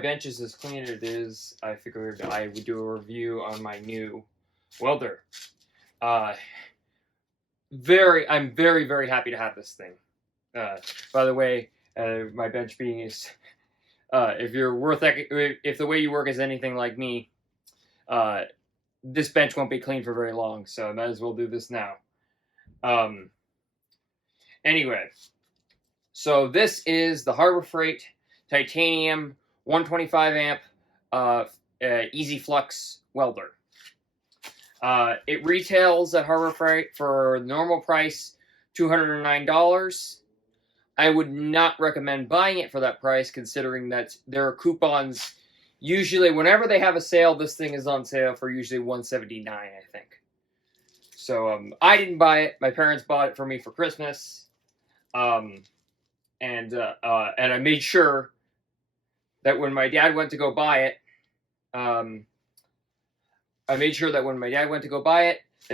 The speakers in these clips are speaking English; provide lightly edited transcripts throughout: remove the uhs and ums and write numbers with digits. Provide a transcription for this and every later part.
bench is as clean as it is, I figured I would do a review on my new welder. I'm very, very happy to have this thing. By the way, my bench being is, if the way you work is anything like me, this bench won't be clean for very long, so I might as well do this now. Anyway, so this is the Harbor Freight titanium 125 amp easy flux welder. It retails at Harbor Freight for normal price $209. I would not recommend buying it for that price, considering that there are coupons. Usually, whenever they have a sale, this thing is on sale for usually $179, I think. So I didn't buy it. My parents bought it for me for Christmas, and I made sure that when my dad went to go buy it, that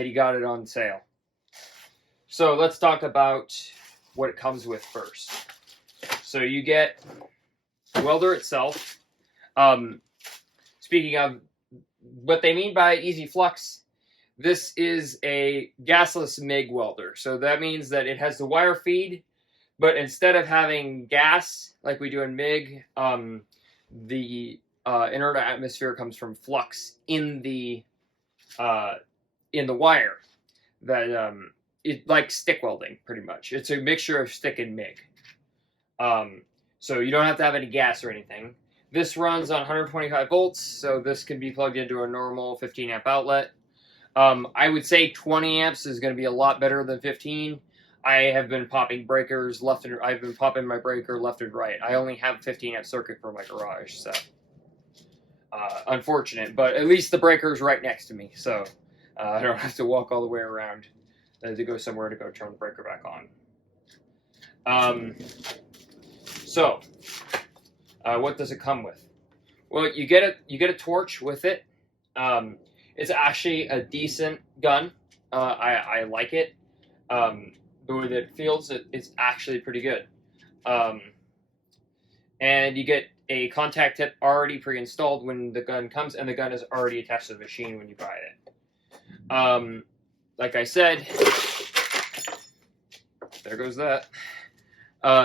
he got it on sale. So let's talk about what it comes with first. So you get the welder itself. Speaking of what they mean by easy flux, this is a gasless MIG welder. So that means that it has the wire feed, but instead of having gas like we do in MIG, the inert atmosphere comes from flux in the wire. That it like stick welding, pretty much. It's a mixture of stick and MIG. So you don't have to have any gas or anything. This runs on 125 volts, so this can be plugged into a normal 15 amp outlet. I would say 20 amps is going to be a lot better than 15. I have been popping breakers I've been popping my breaker left and right. I only have a 15 amp circuit for my garage, so unfortunate, but at least the breaker is right next to me, so I don't have to walk all the way around to go somewhere to go turn the breaker back on. What does it come with? Well, you get a torch with it. It's actually a decent gun. I like it. The way that it feels, it's actually pretty good. And you get a contact tip already pre-installed when the gun comes, and the gun is already attached to the machine when you buy it. Like I said, there goes that.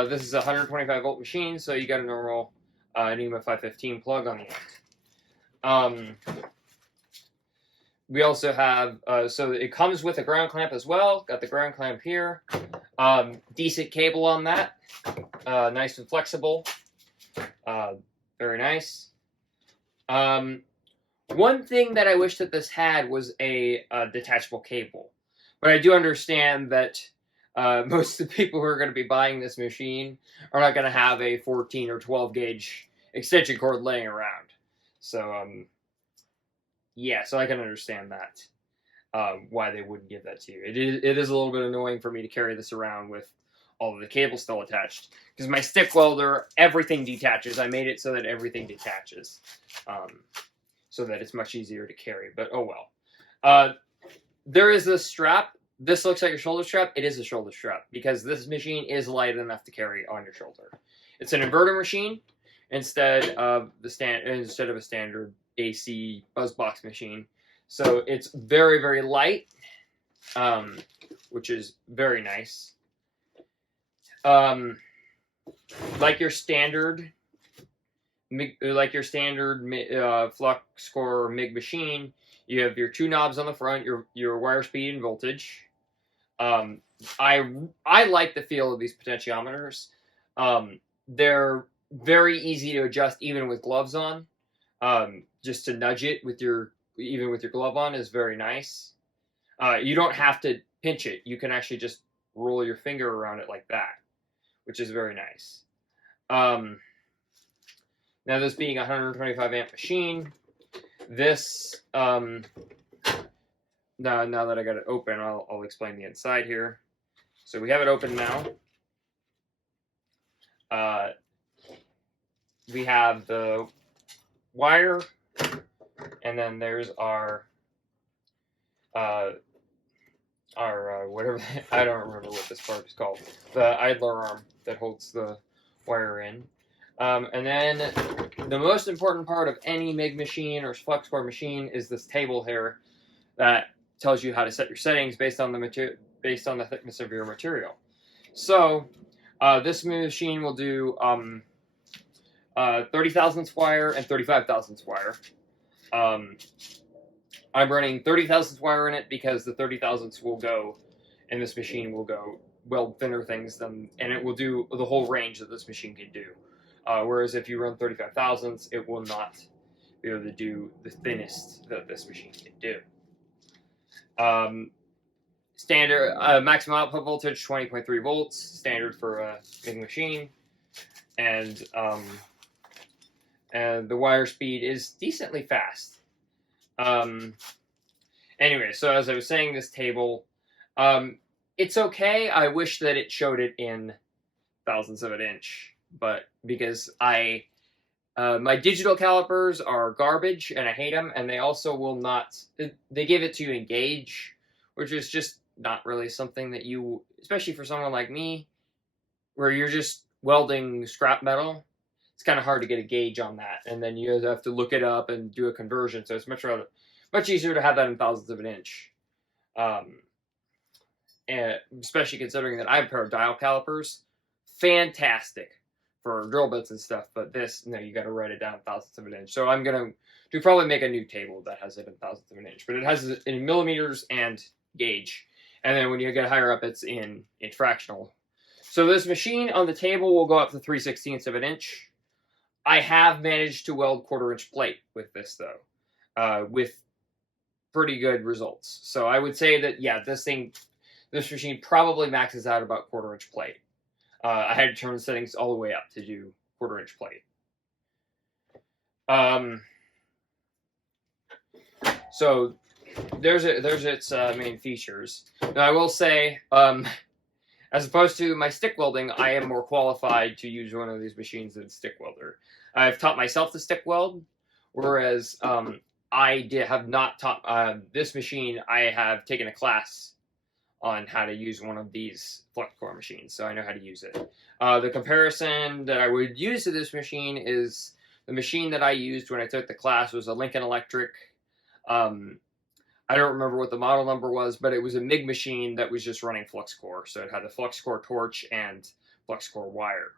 This is a 125 volt machine, so you got a normal NEMA 515 plug on the end. We also have, so it comes with a ground clamp as well. Got the ground clamp here. Decent cable on that. Nice and flexible. Very nice. One thing that I wish that this had was a detachable cable. But I do understand that most of the people who are going to be buying this machine are not going to have a 14 or 12 gauge extension cord laying around. So, yeah, so I can understand that, why they wouldn't give that to you. It is a little bit annoying for me to carry this around with all of the cables still attached. Because my stick welder, everything detaches. I made it so that everything detaches. So that it's much easier to carry. But, oh well. There is this strap. This looks like a shoulder strap. It is a shoulder strap. Because this machine is light enough to carry on your shoulder. It's an inverter machine instead of a standard AC buzzbox machine. So it's very, very light, which is very nice. Like your standard flux core MIG machine, you have your two knobs on the front, your wire speed and voltage. I like the feel of these potentiometers. They're very easy to adjust even with gloves on. Just to nudge it even with your glove on is very nice. You don't have to pinch it. You can actually just roll your finger around it like that, which is very nice. Now, this being a 125 amp machine, this, now that I got it open, I'll explain the inside here. So we have it open now. We have the wire, and then there's our whatever, I don't remember what this part is called, the idler arm that holds the wire in. And then the most important part of any MIG machine or flux core machine is this table here that tells you how to set your settings based on the thickness of your material. So this machine will do 30 thousandths wire and 35 thousandths wire. I'm running 30 thousandths wire in it because the 30 thousandths will go, and this machine will go weld thinner things than, and it will do the whole range that this machine can do. Whereas if you run 35 thousandths, it will not be able to do the thinnest that this machine can do. Standard maximum output voltage 20.3 volts, standard for a MIG machine, and the wire speed is decently fast. Anyway, so as I was saying, this table, it's okay. I wish that it showed it in thousandths of an inch, but because my digital calipers are garbage and I hate them, and they also will not, they give it to you in gauge, which is just not really something that you, especially for someone like me, where you're just welding scrap metal, it's kind of hard to get a gauge on that, and then you have to look it up and do a conversion, so it's much easier to have that in thousandths of an inch. And especially considering that I have a pair of dial calipers, fantastic for drill bits and stuff, but this, no, you got to write it down in thousandths of an inch. So I'm going to probably make a new table that has it in thousandths of an inch, but it has it in millimeters and gauge. And then when you get higher up, it's in fractional. So this machine on the table will go up to 3/16 of an inch. I have managed to weld 1/4 inch plate with this though, with pretty good results. So I would say that, yeah, this machine probably maxes out about 1/4 inch plate. I had to turn the settings all the way up to do 1/4 inch plate. So there's its main features. Now I will say, as opposed to my stick welding, I am more qualified to use one of these machines than stick welder. I've taught myself to stick weld, whereas I have not taught this machine. I have taken a class on how to use one of these flux core machines, so I know how to use it. The comparison that I would use to this machine is the machine that I used when I took the class was a Lincoln Electric. I don't remember what the model number was, but it was a MIG machine that was just running flux core, so it had the flux core torch and flux core wire.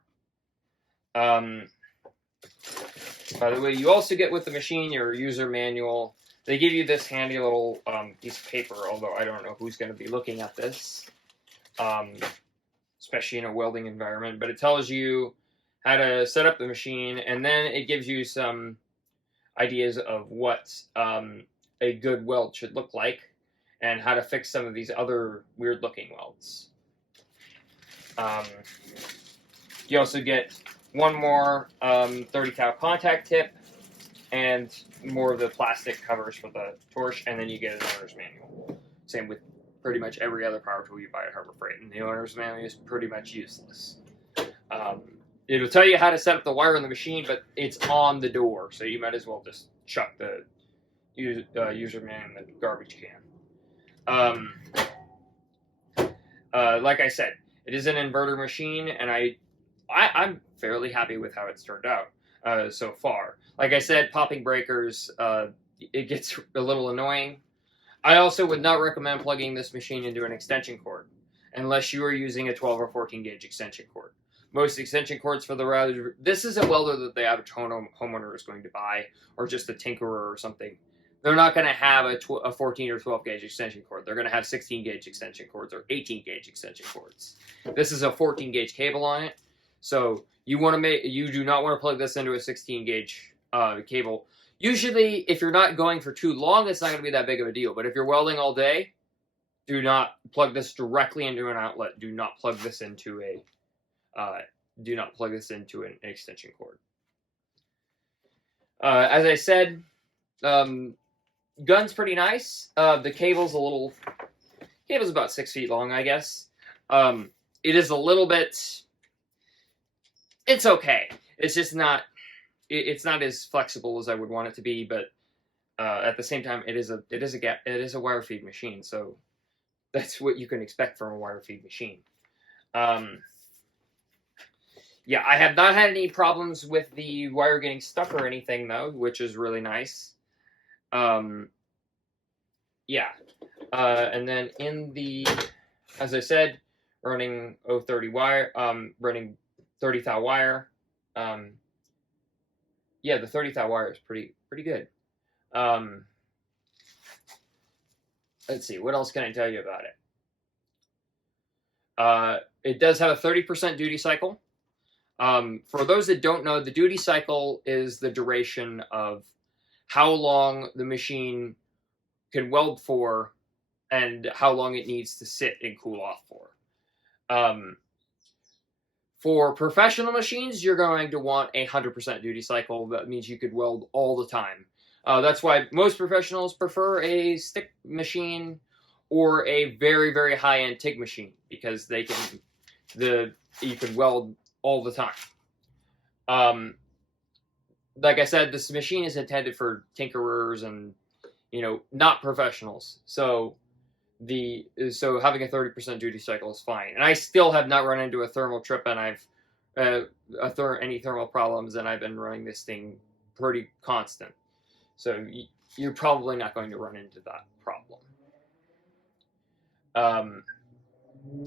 By the way, you also get with the machine your user manual. They give you this handy little piece of paper, although I don't know who's going to be looking at this, especially in a welding environment. But it tells you how to set up the machine, and then it gives you some ideas of what a good weld should look like, and how to fix some of these other weird-looking welds. You also get one more 30 cal contact tip, and more of the plastic covers for the torch, and then you get an owner's manual. Same with pretty much every other power tool you buy at Harbor Freight, and the owner's manual is pretty much useless. It'll tell you how to set up the wire in the machine, but it's on the door, so you might as well just chuck the user manual in the garbage can. Like I said, it is an inverter machine, and I'm fairly happy with how it's turned out so far. Like I said, popping breakers, it gets a little annoying. I also would not recommend plugging this machine into an extension cord unless you are using a 12 or 14 gauge extension cord. Most extension cords for the router, this is a welder that the average homeowner is going to buy, or just a tinkerer or something. They're not going to have a 14 or 12 gauge extension cord. They're going to have 16 gauge extension cords or 18 gauge extension cords. This is a 14 gauge cable on it, so you do not want to plug this into a 16 gauge cable. Usually, if you're not going for too long, it's not going to be that big of a deal. But if you're welding all day, do not plug this directly into an outlet. Do not plug this into an extension cord. As I said, gun's pretty nice. The cable's about 6 feet long, I guess. It is a little bit. It's okay. It's just not. It's not as flexible as I would want it to be, but at the same time, it is a wire feed machine, so that's what you can expect from a wire feed machine. Yeah, I have not had any problems with the wire getting stuck or anything though, which is really nice. Yeah, and then in the, as I said, running 030 wire, running 30 thou wire. Yeah, the 30 thou wire is pretty good. Let's see, what else can I tell you about it? It does have a 30% duty cycle. For those that don't know, the duty cycle is the duration of how long the machine can weld for and how long it needs to sit and cool off for. For professional machines, you're going to want a 100% duty cycle. That means you could weld all the time. That's why most professionals prefer a stick machine or a very, very high-end TIG machine, because you can weld all the time. Like I said, this machine is intended for tinkerers and not professionals. So having a 30% duty cycle is fine. And I still have not run into a thermal trip, and I've any thermal problems, and I've been running this thing pretty constant. So you're probably not going to run into that problem.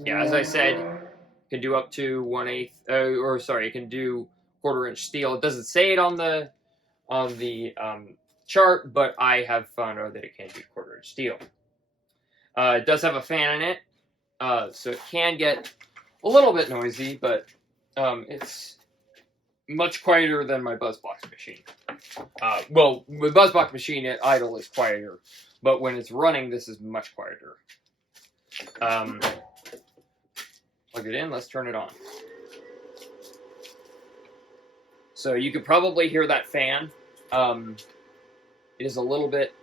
Yeah, as I said, you can do up to 1/8, you can do 1/4 inch steel. It doesn't say it on the chart, but I have found out that it can do 1/4 inch steel. It does have a fan in it, so it can get a little bit noisy, but it's much quieter than my BuzzBox machine. Well, with BuzzBox machine, at idle is quieter, but when it's running, this is much quieter. Plug it in, let's turn it on. So you could probably hear that fan. It is a little bit,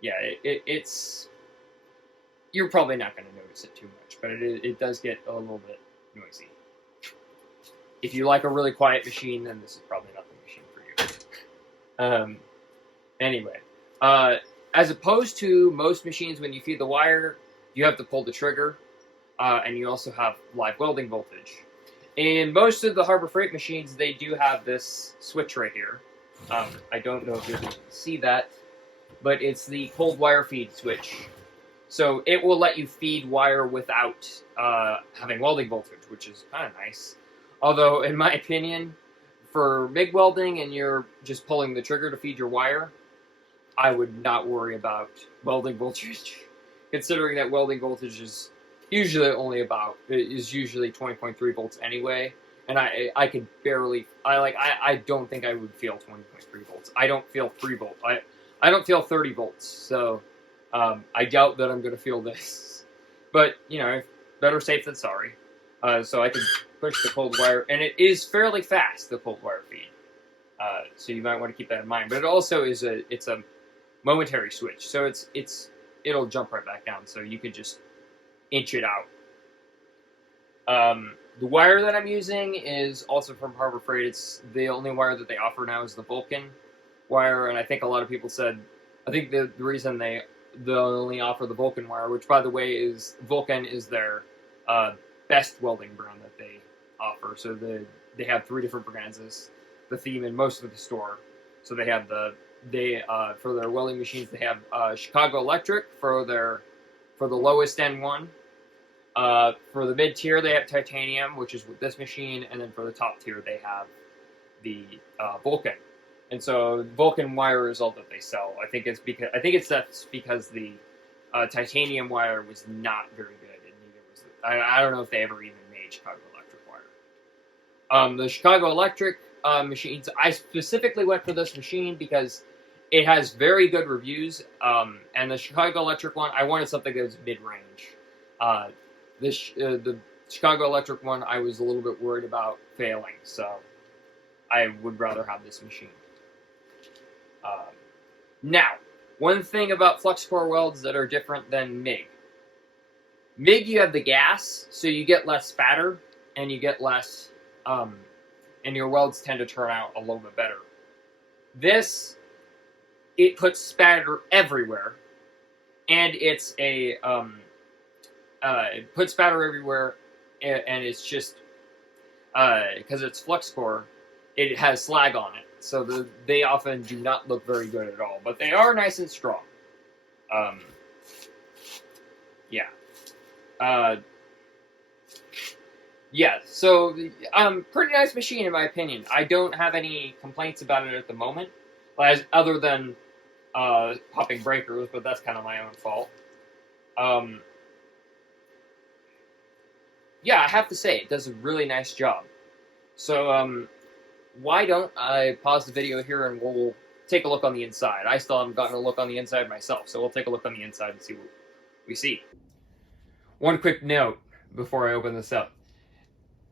yeah, it's, you're probably not going to notice it too much, but it does get a little bit noisy. If you like a really quiet machine, then this is probably not the machine for you. Anyway, as opposed to most machines, when you feed the wire, you have to pull the trigger, and you also have live welding voltage. In most of the Harbor Freight machines, they do have this switch right here. I don't know if you can see that, but it's the cold wire feed switch. So it will let you feed wire without having welding voltage, which is kind of nice. Although, in my opinion, for MIG welding and you're just pulling the trigger to feed your wire, I would not worry about welding voltage, considering that welding voltage is usually 20.3 volts anyway, and I could barely, I don't think I would feel 20.3 volts. I don't feel 3 volts. I don't feel 30 volts, so I doubt that I'm going to feel this. But, better safe than sorry. So I can push the cold wire, and it is fairly fast, the cold wire feed. So you might want to keep that in mind. But it also is it's a momentary switch, so it'll jump right back down, so you can just inch it out. The wire that I'm using is also from Harbor Freight. It's the only wire that they offer now is the Vulcan wire, and I think a lot of people said, I think the reason they only offer the Vulcan wire, which by the way is Vulcan is their best welding brand that they offer. So they have 3 different brands as the theme in most of the store. So they have for their welding machines they have Chicago Electric for the lowest end one. For the mid tier they have titanium, which is with this machine, and then for the top tier they have the Vulcan. And so Vulcan wire is all that they sell. I think that's because the titanium wire was not very good, and neither was I don't know if they ever even made Chicago Electric wire. The Chicago Electric machines, I specifically went for this machine because it has very good reviews. And the Chicago Electric one, I wanted something that was mid-range. The Chicago Electric one, I was a little bit worried about failing, so I would rather have this machine. Now, one thing about flux core welds that are different than MIG. MIG, you have the gas, so you get less spatter, and you get less, and your welds tend to turn out a little bit better. This, it puts spatter everywhere, and it puts spatter everywhere, and it's just, because it's flux core, it has slag on it, so they often do not look very good at all. But they are nice and strong. Yeah. Yeah, so pretty nice machine in my opinion. I don't have any complaints about it at the moment, other than popping breakers, but that's kind of my own fault. Yeah, I have to say, it does a really nice job. So, why don't I pause the video here and we'll take a look on the inside. I still haven't gotten a look on the inside myself, so we'll take a look on the inside and see what we see. One quick note before I open this up.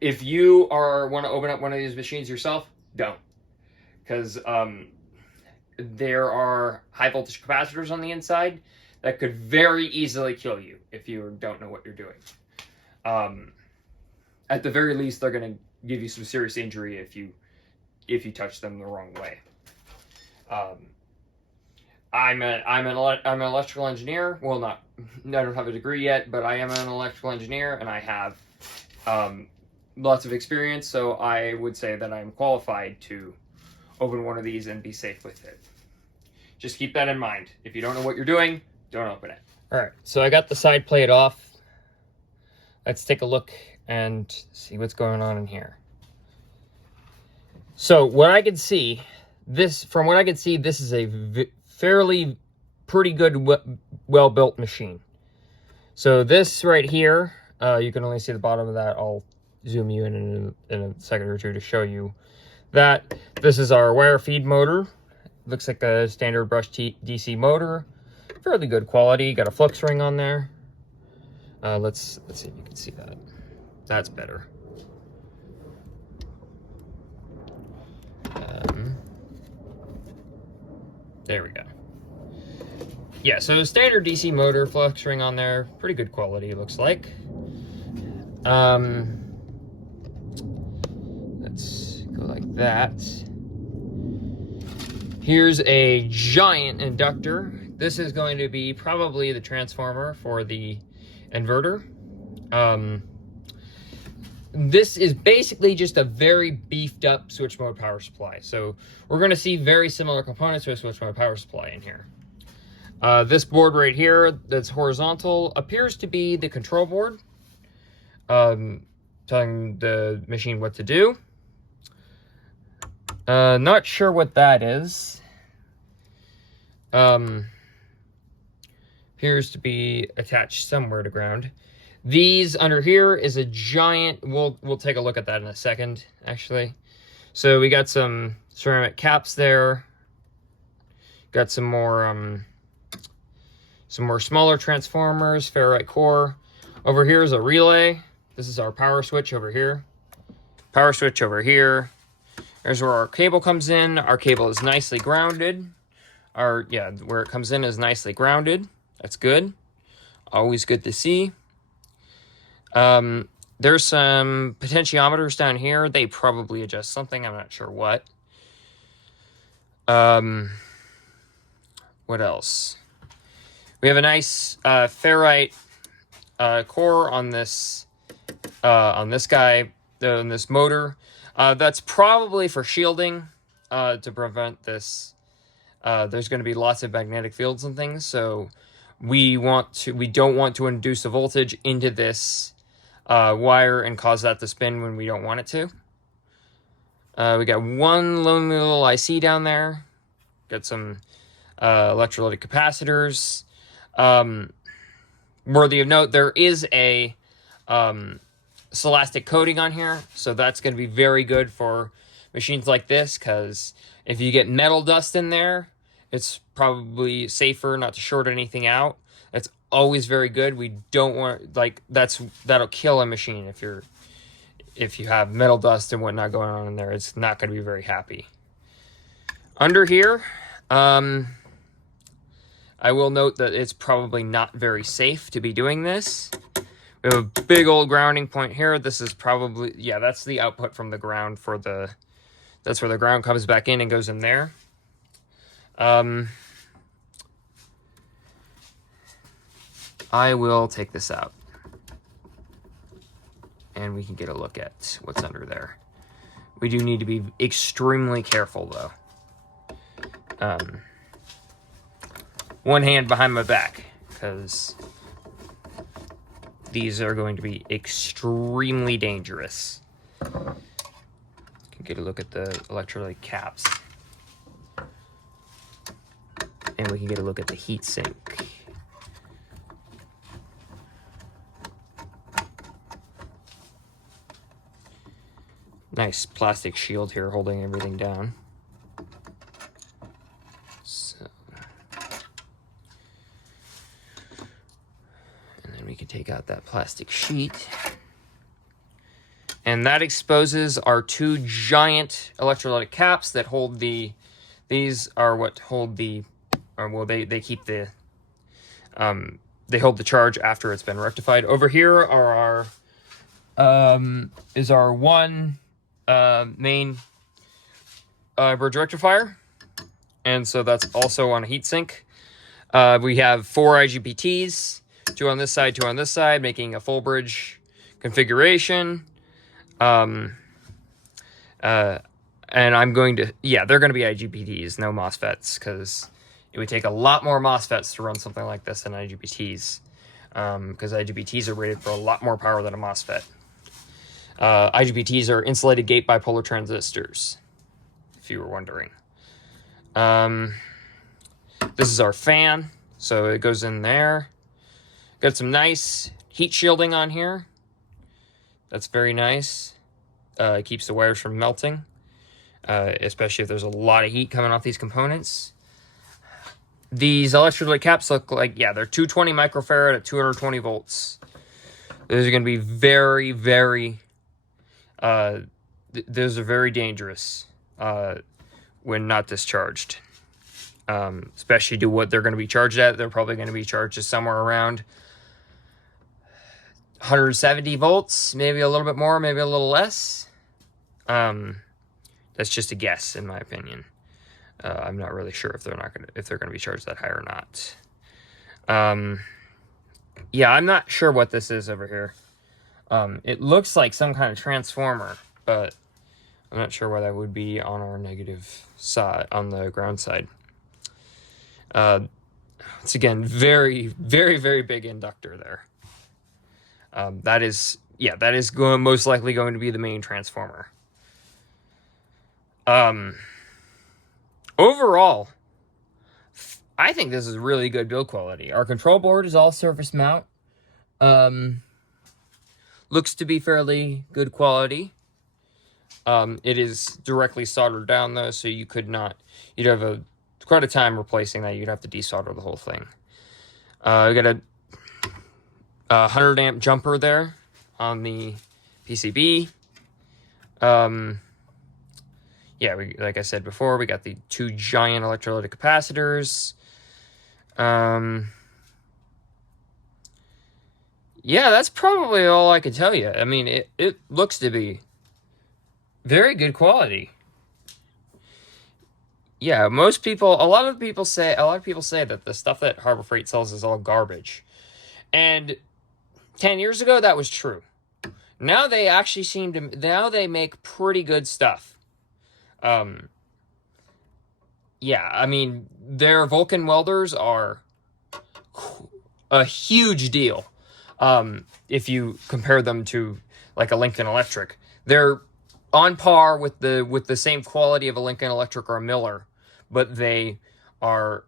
If you want to open up one of these machines yourself, don't. Because there are high voltage capacitors on the inside that could very easily kill you if you don't know what you're doing. At the very least, they're going to give you some serious injury if you touch them the wrong way. I'm an electrical engineer. Well, I don't have a degree yet, but I am an electrical engineer, and I have lots of experience, so I would say that I'm qualified to open one of these and be safe with it. Just keep that in mind. If you don't know what you're doing, don't open it. All right, so I got the side plate off. Let's take a look and see what's going on in here. So what I can see, this is a fairly pretty good, well-built machine. So this right here, you can only see the bottom of that. I'll zoom you in a second or two to show you that. This is our wire feed motor. Looks like a standard brush DC motor. Fairly good quality. Got a flux ring on there. Let's see if you can see that. That's better. There we go. Yeah, so standard DC motor, flux ring on there, pretty good quality, it looks like. Let's go like that. Here's a giant inductor. This is going to be probably the transformer for the inverter. This is basically just a very beefed up switch mode power supply. So we're going to see very similar components to a switch mode power supply in here. This board right here that's horizontal appears to be the control board, telling the machine what to do. Not sure what that is. Appears to be attached somewhere to ground. These under here is a giant, we'll take a look at that in a second, actually. So we got some ceramic caps there. Got some more smaller transformers, ferrite core. Over here is a relay. This is our power switch over here. Power switch over here. There's where our cable comes in. Our cable is nicely grounded. Where it comes in is nicely grounded. That's good. Always good to see. There's some potentiometers down here. They probably adjust something. I'm not sure what. What else? We have a nice ferrite core on this guy, on this motor. That's probably for shielding to prevent this. There's going to be lots of magnetic fields and things, so we don't want to induce a voltage into this wire and cause that to spin when we don't want it to. We got one lonely little IC down there. Got some electrolytic capacitors. Worthy of note, there is a celastic coating on here, so that's going to be very good for machines like this, because if you get metal dust in there, it's probably safer not to short anything out. That's always very good. We don't want, that'll kill a machine if you have metal dust and whatnot going on in there. It's not going to be very happy. Under here, I will note that it's probably not very safe to be doing this. We have a big old grounding point here. This is probably, that's the output from the ground that's where the ground comes back in and goes in there. I will take this out. And and we can get a look at what's under there. We do need to be extremely careful, though. One hand behind my back, because these are going to be extremely dangerous. Get a look at the electrolyte caps. And we can get a look at the heat sink. Nice plastic shield here holding everything down. So, and then we can take out that plastic sheet. And that exposes our two giant electrolytic caps that hold the, these are what hold the, or well, they keep the, they hold the charge after it's been rectified. Over here are our, is our one main bridge rectifier. And so that's also on a heatsink. We have 4 IGBTs, 2 on this side, 2 on this side, making a full bridge configuration. And I'm going to, yeah, they're going to be IGBTs, no MOSFETs, because it would take a lot more MOSFETs to run something like this than IGBTs, because IGBTs are rated for a lot more power than a MOSFET. IGBTs are insulated gate bipolar transistors, if you were wondering. This is our fan, so it goes in there. Got some nice heat shielding on here. That's very nice. It keeps the wires from melting, especially if there's a lot of heat coming off these components. These electrolyte caps look like, yeah, they're 220 microfarad at 220 volts. Those are going to be very, very, those are very dangerous when not discharged. Especially to what they're going to be charged at. They're probably going to be charged at somewhere around 170 volts, maybe a little bit more, maybe a little less. That's just a guess, in my opinion. I'm not really sure if they're going to be charged that high or not. Yeah, I'm not sure what this is over here. It looks like some kind of transformer, but I'm not sure why that would be on our negative side, on the ground side. It's again very, very, very big inductor there. That is most likely going to be the main transformer. Overall, I think this is really good build quality. Our control board is all surface mount. Looks to be fairly good quality. It is directly soldered down though, so you could not, you'd have quite a time replacing that. You'd have to desolder the whole thing. We got a 100 amp jumper there on the PCB. Yeah, like I said before, we got the 2 giant electrolytic capacitors. Yeah, that's probably all I could tell you. I mean, it looks to be very good quality. Yeah, a lot of people say that the stuff that Harbor Freight sells is all garbage. And 10 years ago, that was true. Now they actually now they make pretty good stuff. Yeah, I mean, their Vulcan welders are a huge deal. If you compare them to like a Lincoln Electric, they're on par with the same quality of a Lincoln Electric or a Miller, but they are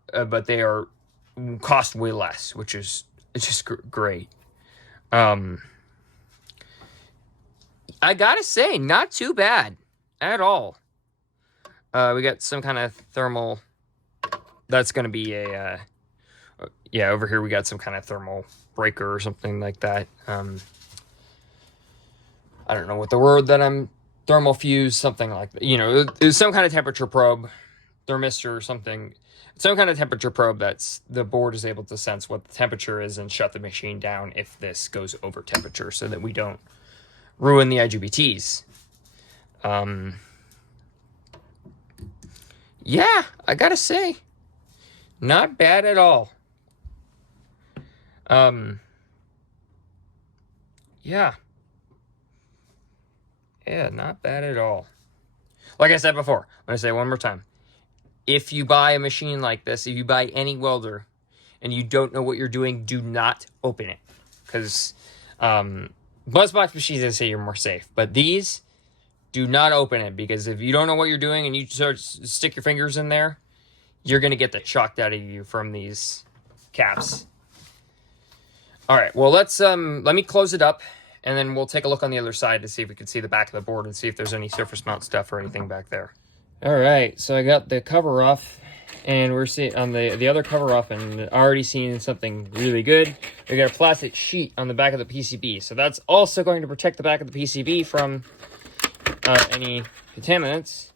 cost way less, which is just great. I gotta say, not too bad at all. We got some kind of thermal. That's gonna be a yeah. Over here we got some kind of thermal breaker or something like that. I don't know what the word that I'm. Thermal fuse, something like that. You know, it's some kind of temperature probe, thermistor or something. Some kind of temperature probe that's the board is able to sense what the temperature is and shut the machine down if this goes over temperature, so that we don't ruin the IGBTs. Yeah, I gotta say, not bad at all. Yeah. Yeah, not bad at all. Like I said before, I'm going to say it one more time. If you buy a machine like this, if you buy any welder, and you don't know what you're doing, do not open it. Because BuzzBox machines, I say you're more safe. But these, do not open it. Because if you don't know what you're doing and you start to stick your fingers in there, you're going to get the shocked out of you from these caps. All right, well, let me close it up. And then we'll take a look on the other side to see if we can see the back of the board and see if there's any surface mount stuff or anything back there. All right, so I got the cover off. And we're seeing on the other cover off and already seeing something really good. We got a plastic sheet on the back of the PCB. So that's also going to protect the back of the PCB from any contaminants.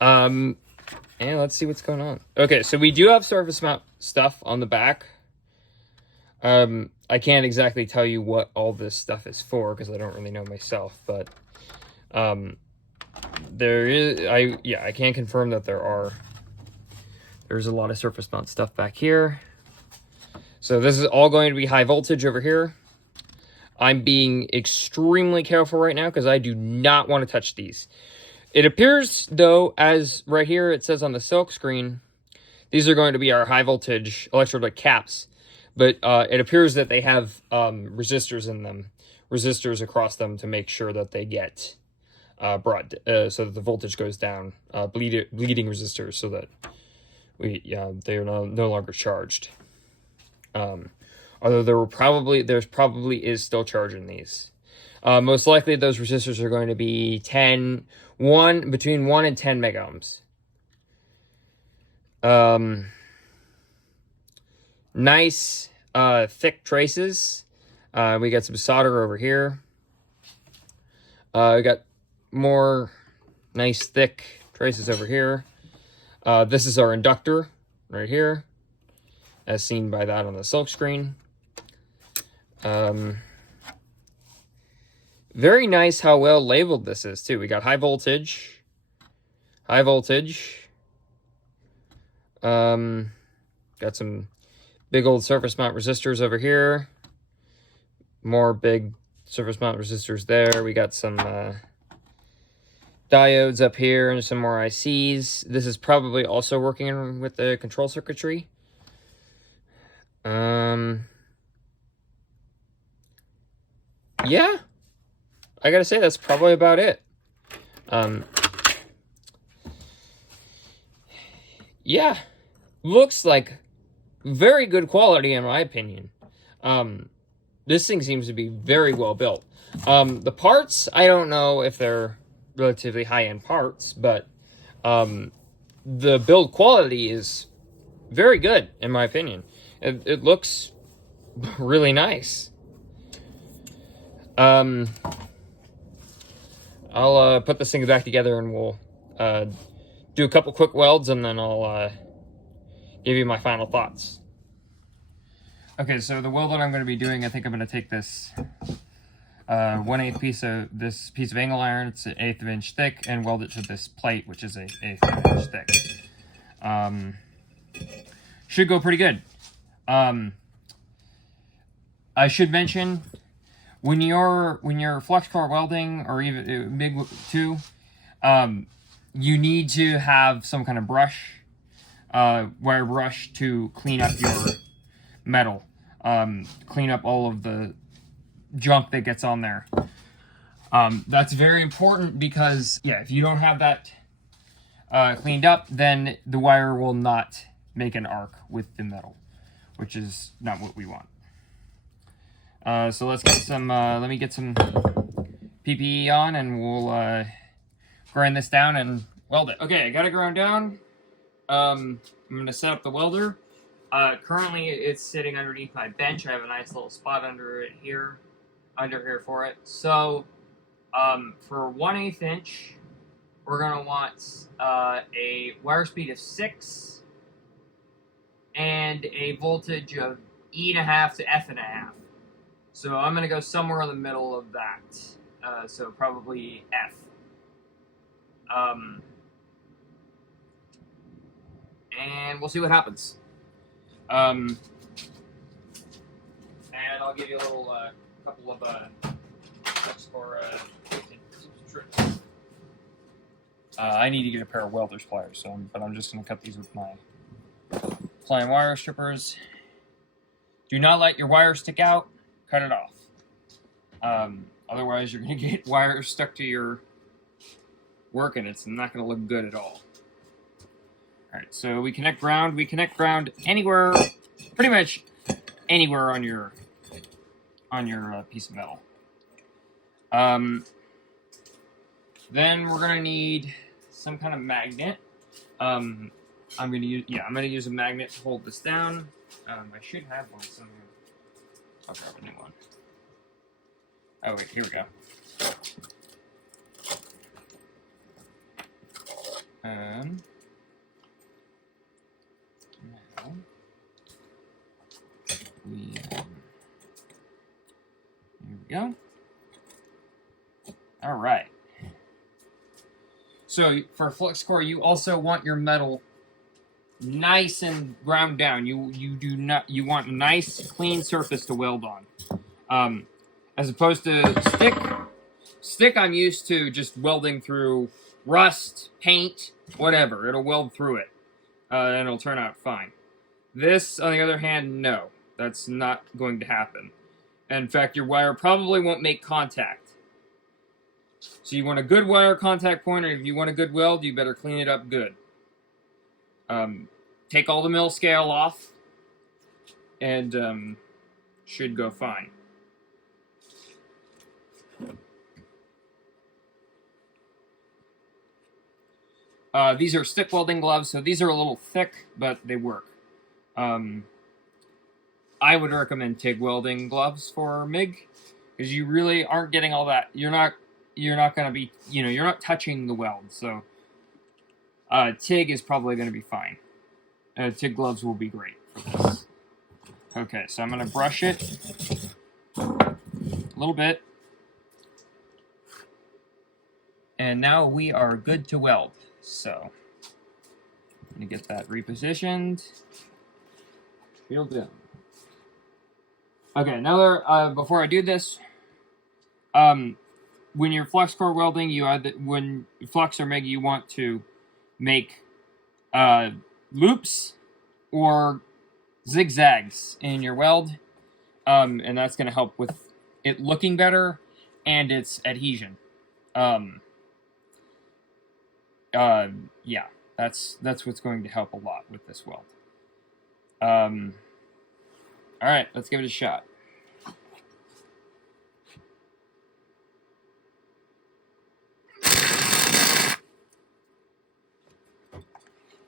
And let's see what's going on. Okay, so we do have surface mount stuff on the back. I can't exactly tell you what all this stuff is for because I don't really know myself. But there is, I can confirm that there's a lot of surface mount stuff back here. So this is all going to be high voltage over here. I'm being extremely careful right now because I do not want to touch these. It appears, though, as right here it says on the silk screen, these are going to be our high voltage electrolyte caps. But it appears that they have resistors in them, resistors across them to make sure that they get brought, so that the voltage goes down, bleeding resistors so that they are no longer charged. Although there's probably is still charge in these. Most likely those resistors are going to be between 1 and 10 mega ohms. Nice thick traces. We got some solder over here. We got more nice thick traces over here. This is our inductor right here, as seen by that on the silk screen. Very nice how well labeled this is, too. We got high voltage. Got some big old surface mount resistors over here. More big surface mount resistors there. We got some diodes up here and some more ICs. This is probably also working with the control circuitry. Yeah, I gotta say that's probably about it. Yeah, looks like very good quality in my opinion. This thing seems to be very well built. The parts, I don't know if they're relatively high-end parts, but the build quality is very good in my opinion. It looks really nice. I'll put this thing back together and we'll do a couple quick welds and then I'll give you my final thoughts. Okay, so the weld that I'm going to be doing, I think I'm going to take this 1/8 piece of angle iron. It's 1/8 of an inch thick, and weld it to this plate, which is 1/8 of an inch thick. Should go pretty good. I should mention, when you're flux core welding or even MIG 2, you need to have some kind of brush, wire brush, to clean up your metal, clean up all of the junk that gets on there. That's very important because, yeah, if you don't have that cleaned up, then the wire will not make an arc with the metal, which is not what we want. So let's get some, let me get some PPE on and we'll grind this down and weld it. Okay, I got it ground down. I'm going to set up the welder. Currently it's sitting underneath my bench. I have a nice little spot under here for it. So for 1/8 inch, we're going to want a wire speed of 6 and a voltage of E.5 to F.5. So I'm going to go somewhere in the middle of that. So probably F. And we'll see what happens. And I'll give you a little couple of flux core I need to get a pair of welder's pliers, but I'm just going to cut these with my ply and wire strippers. Do not let your wire stick out. Cut it off. Otherwise, you're going to get wires stuck to your work, and it's not going to look good at all. All right, so we connect ground. We connect ground anywhere, pretty much anywhere on your piece of metal. Then we're going to need some kind of magnet. I'm going to use a magnet to hold this down. I should have one somewhere. I'll grab a new one. Oh wait, here we go. Now, here we go. All right. So for flux core, you also want your metal nice and ground down. You want a nice clean surface to weld on. As opposed to stick I'm used to just welding through rust, paint, whatever. It'll weld through it. And it'll turn out fine. This, on the other hand, no. That's not going to happen. In fact, your wire probably won't make contact. So you want a good wire contact point, or if you want a good weld, you better clean it up good. Take all the mill scale off, and should go fine. These are stick welding gloves, so these are a little thick, but they work. I would recommend TIG welding gloves for MIG, because you really aren't getting all that. You're not going to be, you're not touching the weld, so TIG is probably going to be fine. TIG gloves will be great for this. Okay, so I'm going to brush it a little bit. And now we are good to weld. So, I'm going to get that repositioned. Feel down. Okay, another, before I do this, when you're flux core welding, when flux or MIG, you want to make loops or zigzags in your weld, and that's going to help with it looking better and its adhesion. Yeah, that's what's going to help a lot with this weld. All right, let's give it a shot.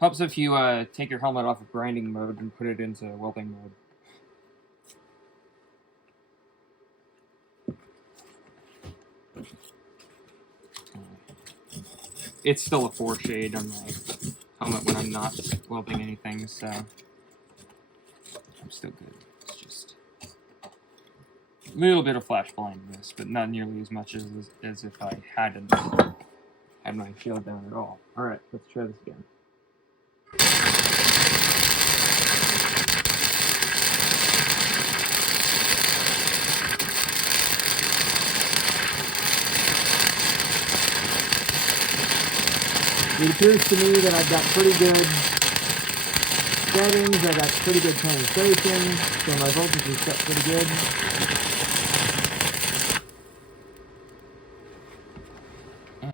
Helps if you take your helmet off of grinding mode and put it into welding mode. It's still a 4 shade on my helmet when I'm not welding anything, so I'm still good. It's just a little bit of flash blindness, but not nearly as much as if I hadn't had my shield down at all. All right, let's try this again. It appears to me that I've got pretty good settings, I've got pretty good penetration, so my voltage is set pretty good.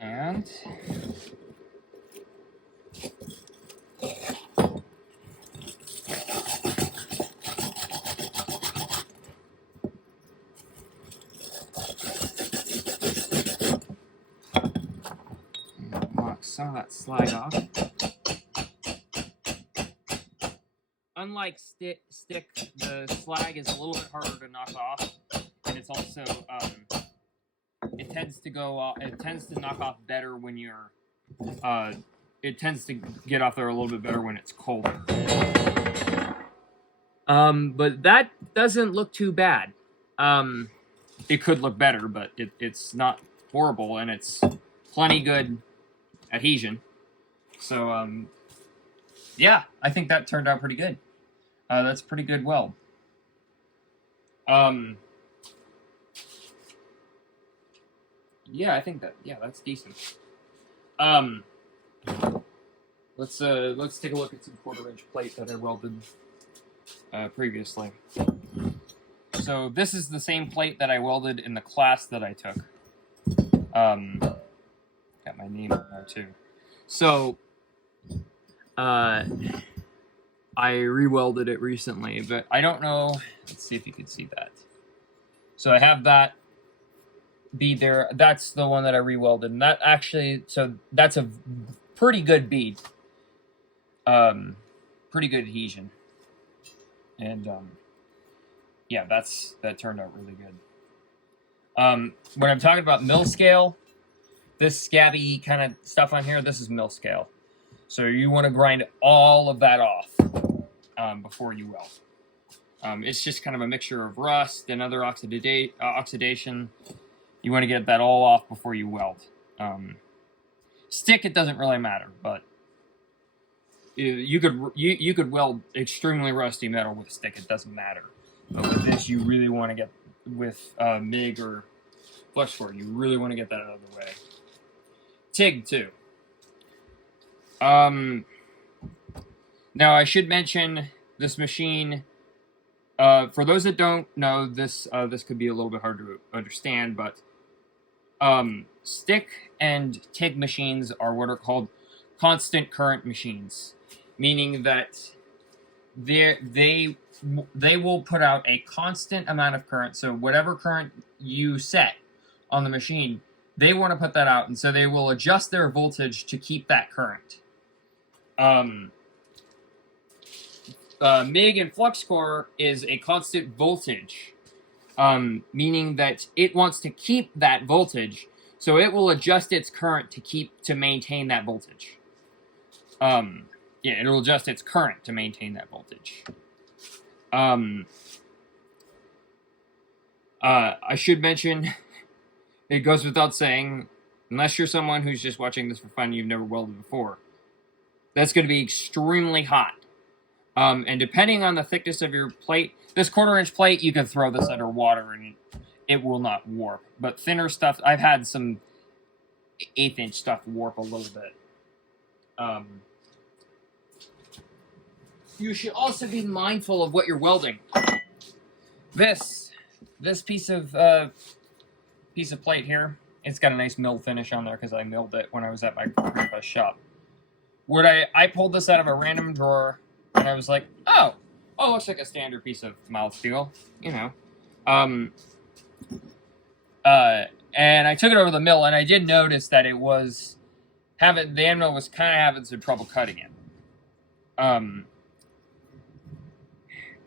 And knock some of that slag off. Unlike stick, the slag is a little bit harder to knock off, and it's also it tends to go off. It tends to knock off better when you're. It tends to get off there a little bit better when it's colder. But that doesn't look too bad. It could look better, but it's not horrible, and it's plenty good adhesion. So yeah, I think that turned out pretty good. That's a pretty good weld. Yeah, I think that's decent. Let's take a look at some 1/4-inch plate that I welded previously. So this is the same plate that I welded in the class that I took. Got my name on there too. So I re-welded it recently, but I don't know. Let's see if you can see that. So I have that bead there. That's the one that I re-welded, and that actually, so that's a pretty good bead. Pretty good adhesion, and yeah, that turned out really good. When I'm talking about mill scale, this scabby kind of stuff on here, this is mill scale. So you want to grind all of that off before you weld. It's just kind of a mixture of rust and other oxidation. You want to get that all off before you weld. Stick, it doesn't really matter, but you could weld extremely rusty metal with a stick. It doesn't matter. But with this, you really want to get, with MIG or Flux core, you really want to get that out of the way. TIG too. Now I should mention this machine. For those that don't know, this could be a little bit hard to understand, but stick and TIG machines are what are called constant current machines, meaning that they will put out a constant amount of current. So whatever current you set on the machine, they want to put that out, and so they will adjust their voltage to keep that current. MIG and flux core is a constant voltage, meaning that it wants to keep that voltage, so it will adjust its current to maintain that voltage. Yeah, it'll adjust its current to maintain that voltage. I should mention, it goes without saying, unless you're someone who's just watching this for fun, you've never welded before, that's going to be extremely hot. And depending on the thickness of your plate, this 1/4-inch plate, you can throw this under water and it will not warp. But thinner stuff, I've had some 1/8-inch stuff warp a little bit. You should also be mindful of what you're welding. This piece of plate here, it's got a nice mill finish on there because I milled it when I was at my grandpa's shop. I pulled this out of a random drawer, and I was like, oh, looks like a standard piece of mild steel, you know. And I took it over to the mill, and I did notice that it was the anvil was kind of having some trouble cutting it.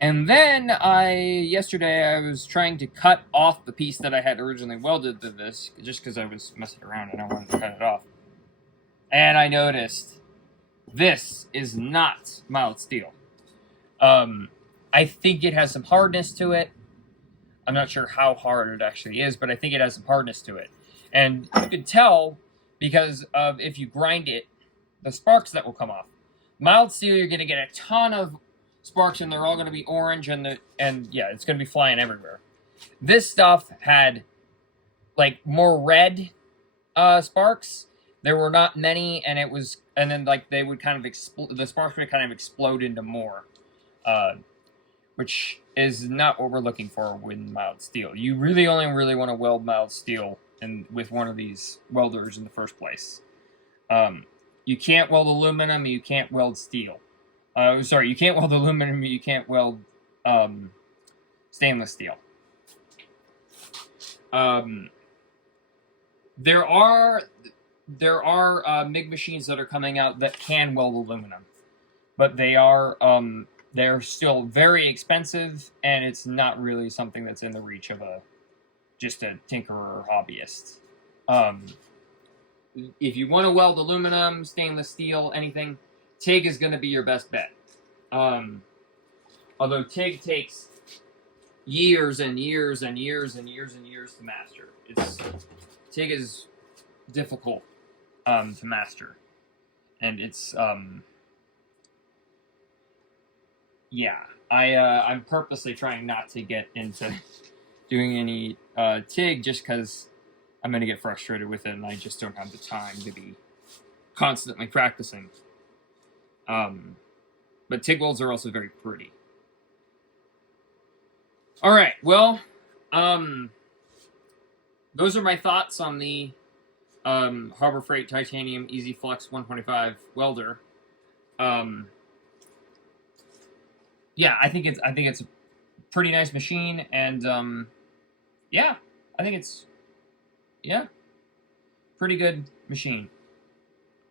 And then yesterday I was trying to cut off the piece that I had originally welded to this, just because I was messing around and I wanted to cut it off. And I noticed this is not mild steel. I think it has some hardness to it. I'm not sure how hard it actually is, but I think it has some hardness to it. And you could tell because of, if you grind it, the sparks that will come off. Mild steel, you're going to get a ton of sparks, and they're all going to be orange, and yeah, it's going to be flying everywhere. This stuff had like more red sparks. There were not many, and then like they would kind of the sparks would kind of explode into more, which is not what we're looking for with mild steel. You really only want to weld mild steel with one of these welders in the first place. You can't weld aluminum, you can't weld steel. Sorry, you can't weld aluminum, you can't weld stainless steel. There are MIG machines that are coming out that can weld aluminum, but they're still very expensive, and it's not really something that's in the reach of just a tinkerer or hobbyist. If you want to weld aluminum, stainless steel, anything, TIG is going to be your best bet. Although TIG takes years and years and years and years and years to master. TIG is difficult to master, and it's yeah. I'm purposely trying not to get into doing any TIG just because I'm going to get frustrated with it, and I just don't have the time to be constantly practicing. But TIG welds are also very pretty. All right, well, those are my thoughts on the Harbor Freight Titanium Easy Flux 125 welder. Yeah, I think it's a pretty nice machine, and yeah, I think it's pretty good machine.